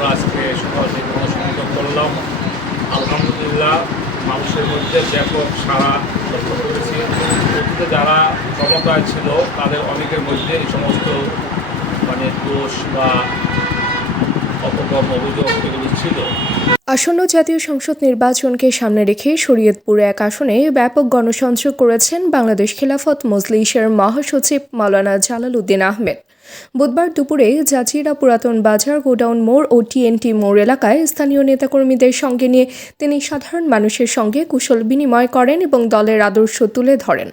আমরা আজকে সকাল থেকে অনুসন্ধান করলাম। আলহামদুলিল্লাহ, মানুষের মধ্যে ব্যাপক সারা লক্ষ্য করেছি। অতীতে যারা ক্ষমতায় ছিল, তাদের অনেকের মধ্যে এই সমস্ত মানে দোষ বা অপকর্ম, অভিযোগ এগুলো ছিল। আসন্ন জাতীয় সংসদ নির্বাচনকে সামনে রেখে শরীয়তপুর এক আসনে ব্যাপক গণসংযোগ করেছেন বাংলাদেশ খেলাফত মজলিসের মহাসচিব মাওলানা জালাল উদ্দিন আহমেদ। বুধবার দুপুরে জাজিরা পুরাতন বাজার, গোডাউন মোড় ও টিএনটি মোড় এলাকায় স্থানীয় নেতাকর্মীদের সঙ্গে নিয়ে তিনি সাধারণ মানুষের সঙ্গে কুশল বিনিময় করেন এবং দলের আদর্শ তুলে ধরেন।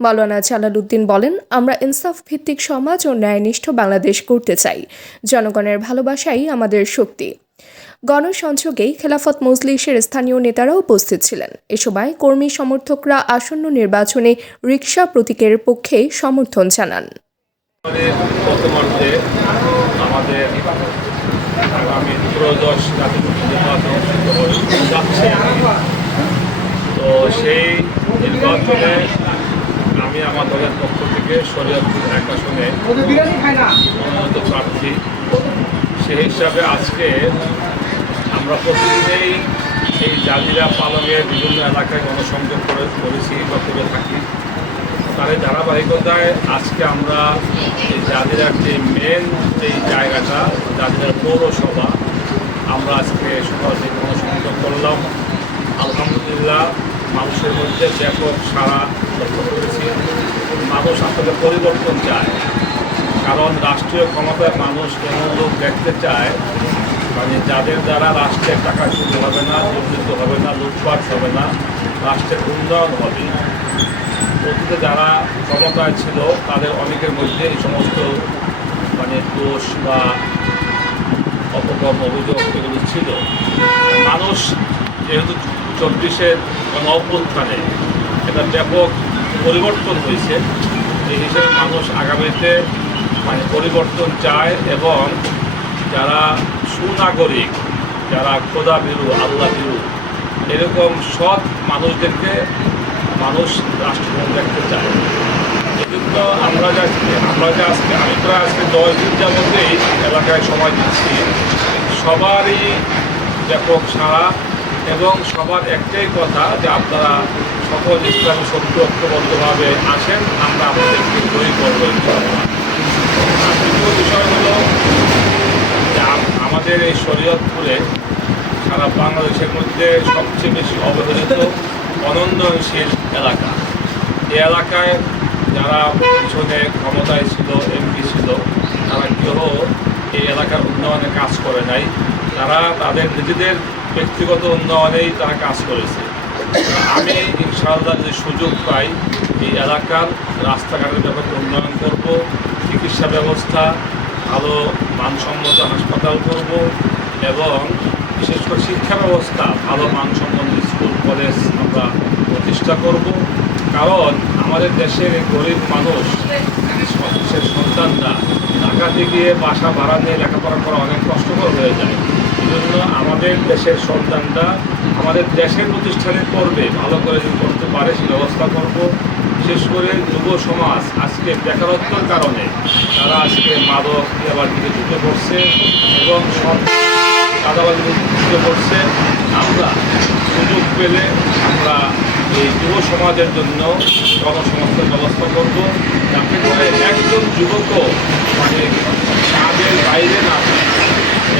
মাওলানা জালাল উদ্দিন বলেন, আমরা ইনসাফ ভিত্তিক সমাজ ও ন্যায়নিষ্ঠ বাংলাদেশ করতে চাই। জনগণের ভালোবাসাই আমাদের শক্তি। গণসংযোগেই খেলাফত মজলিসের স্থানীয় নেতারা উপস্থিত ছিলেন। এ সময় কর্মী সমর্থকরা আসন্ন নির্বাচনে রিকশা প্রতীকের পক্ষে সমর্থন জানান। বর্তমানে আমাদের আগামী ত্রয়োদশ জাতীয় নির্বাচন তো সেই নির্বাচনে আমি আমার দলের পক্ষ থেকে শরীয়তপুর এক আসনে মনোনীত প্রার্থী। সেই হিসাবে আজকে আমরা প্রতিদিনেই এই জাজিরা পালনের বিভিন্ন এলাকায় গণসংযোগ করে করেছি বা করে থাকি। এই ধারাবাহিকতায় আজকে আমরা জাজিরার যে মেন যেই জায়গাটা, জাজিরার পৌরসভা, আমরা আজকে সকাল থেকে করলাম। আলহামদুলিল্লাহ, মানুষের মধ্যে ব্যাপক সারা লক্ষ্য করেছি। মানুষ আসলে পরিবর্তন চায়। কারণ রাষ্ট্রীয় ক্ষমতায় মানুষ এমন লোক দেখতে চায়। মানে যাদের দ্বারা রাষ্ট্রের টাকা চুরি হবে না, দুর্নীতি হবে না, লুটপাট হবে না, রাষ্ট্রের উন্নয়ন হবে। অতীতে যারা ক্ষমতায় ছিল, তাদের অনেকের মধ্যে এই সমস্ত মানে দোষ বা অপকর্ম, অভিযোগ এগুলো ছিল। মানুষ যেহেতু চব্বিশের গণ অভ্যুত্থানে এটা ব্যাপক পরিবর্তন হয়েছে, এই হিসেবে মানুষ আগামীতে মানে পরিবর্তন চায় এবং যারা সুনাগরিক, যারা খোদা বিরু আল্লাহ বিরু এরকম সৎ মানুষদেরকে মানুষ রাষ্ট্রভবন দেখতে চায় এজন্য আমরা যে আমরা যে আজকে আমি প্রায় আজকে দশ দিন যাবতেই এলাকায় সময় দিচ্ছি সবারই ব্যাপক সাড়া এবং সবার একটাই কথা যে আপনারা সকল ইসলামী শক্তি ঐক্যবদ্ধভাবে আসেন, আমরা আপনাদেরকে জয়ী করব। আর দ্বিতীয় বিষয় হলো আমাদের এই শরীয়তপুরে সারা বাংলাদেশের মধ্যে সবচেয়ে বেশি অবহেলিত অনন্দনশীল এলাকা। এই এলাকায় যারা পিছনে ক্ষমতায় ছিল, এমপি ছিল, তারা কেউ এই এলাকার উন্নয়নে কাজ করে নাই। তারা তাদের নিজেদের ব্যক্তিগত উন্নয়নেই তারা কাজ করেছে। আমি ইনশাআল্লাহ যে সুযোগ পাই, এই এলাকার রাস্তাঘাটের ব্যাপারে উন্নয়ন করব, চিকিৎসা ব্যবস্থা, ভালো মানসম্মত হাসপাতাল করব এবং বিশেষ করে শিক্ষা ব্যবস্থা, ভালো মানসম্মত স্কুল, কলেজ আমরা প্রতিষ্ঠা করব কারণ আমাদের দেশের গরিব মানুষ দেশের সন্তানরা ঢাকাতে গিয়ে বাসা ভাড়া নিয়ে লেখাপড়া করা অনেক কষ্টকর হয়ে যায়। এই জন্য আমাদের দেশের সন্তানরা আমাদের দেশের প্রতিষ্ঠানে করবে ভালো করে যদি করতে পারে সে ব্যবস্থা করব। বিশেষ করে যুব সমাজ আজকে বেকারত্বর কারণে তারা আজকে মাদক আবার দিকে ঢুকে পড়ছে এবং দাদাবাজি ঢুকে পড়ছে, আমরা সুযোগ পেলে আমরা এই যুব সমাজের জন্য কর্মসংস্থান ব্যবস্থা করব যাতে করে একজন যুবকও মানে কাজের বাইরে না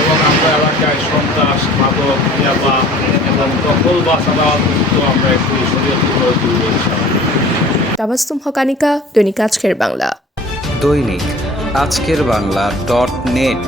এবং আমরা এলাকায় সন্ত্রাস মাদক ইয়াবা এবং দখল বা সাদাওয়াত মুক্ত আমরা একটু শরীর করে তুলব তাবাস্তুম হকানিকা দৈনিক আজকের বাংলা। দৈনিক আজকের বাংলা ডট নেট।